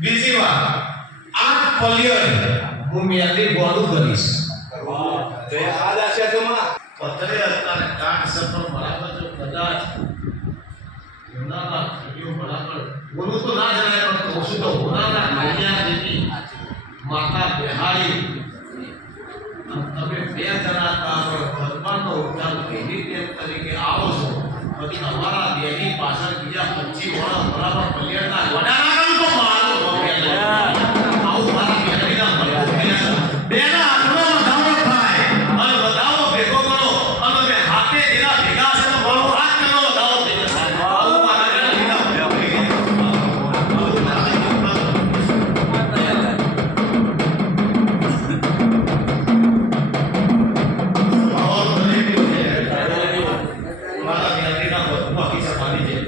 બીજી વાત આ પલિયર હું મેલી બોલું કરીશ. પથરે હતા ને કાટ બરાબર જો કદાચ બરાબર. બોલું તો ના જણાય પણ કહું છું તો ગુનાના કન્યા માતા બિહારી તમે બે જણા તારો ધર્મનો ઉદ્ધાર કેવી રીતે તરીકે આવો છો. પછી તમારા બેની પાછળ બીજા પચીસ વર્ષ બરાબર પલિયરના ज्ञानी ना बतुआ की सफारी जे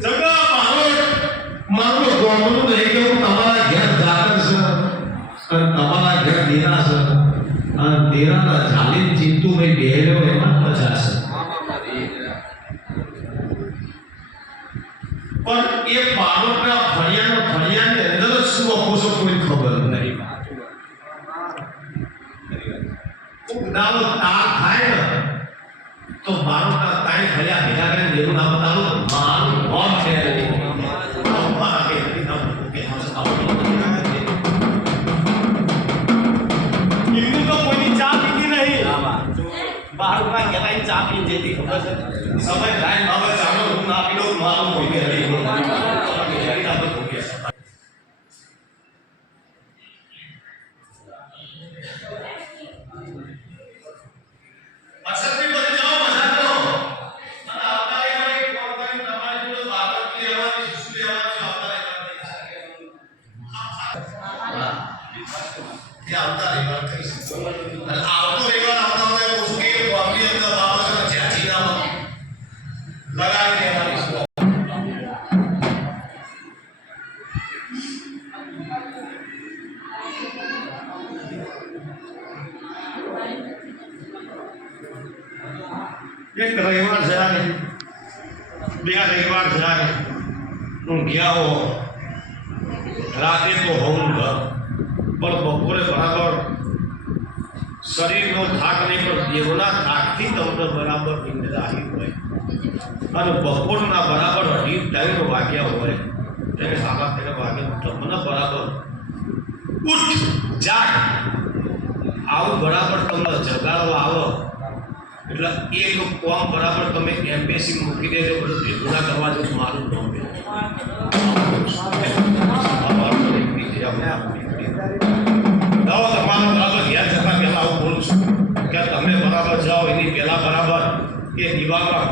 જગા મારો મારો ગોમનું રહી ગયું તમારા ઘેર જાતર છે અને તમારા ઘેર દેરા છે અને દેરાના જાલીન ચિંતુ ભાઈ બેહેલો એમાં મજા છે પણ એ બાળકના ફળિયાનો ફળિયાની અંદર જ શું અપો છો કોઈ ખબર નહીં ઉગદાનો તાર થાય ને તો મારો ભર્યા ભેગા કરીને દેવું નામ તારું મારું મોમ છે. બહારમાં ગેલાઈ ચા પી જતી છે? સમય ટાઈમ આવે ચાલો હું ના પીડો મારું કોઈ ગેલી લેવાની શું લેવાની આવતા રહેવાની તે આવતા રહેવા કહીશ અને આવતો રહેવા આવતા હોય ઓછું કે આપણી અંદર બાબત જ્યાંથી ના લગાવી દેવાની શું એક રવિવાર જરા ને બે રવિવાર જરા ને હું ગયા હો રાતે તો હોઉં ઘર પણ બપોરે બરાબર શરીરનો થાક નહીં પણ દેવના થાકથી તમને બરાબર નિંદ્રા આવી હોય અને બપોરના બરાબર અઢી ત્રણ વાગ્યા હોય એટલે સાડા ત્રણ વાગે તમને બરાબર ઉઠ જાગ આવું બરાબર તમને જગાડવા આવો એટલે એક ફોર્મ બરાબર તમે એમપીએસસી મૂકી દેજો, બધું ભેગું કરવા જો મારું નામ તમારા બરાબર ઘેર જતા પહેલાં હું બોલું છું. કે તમે બરાબર જાઓ, એની પહેલાં બરાબર કે દિવાલમાં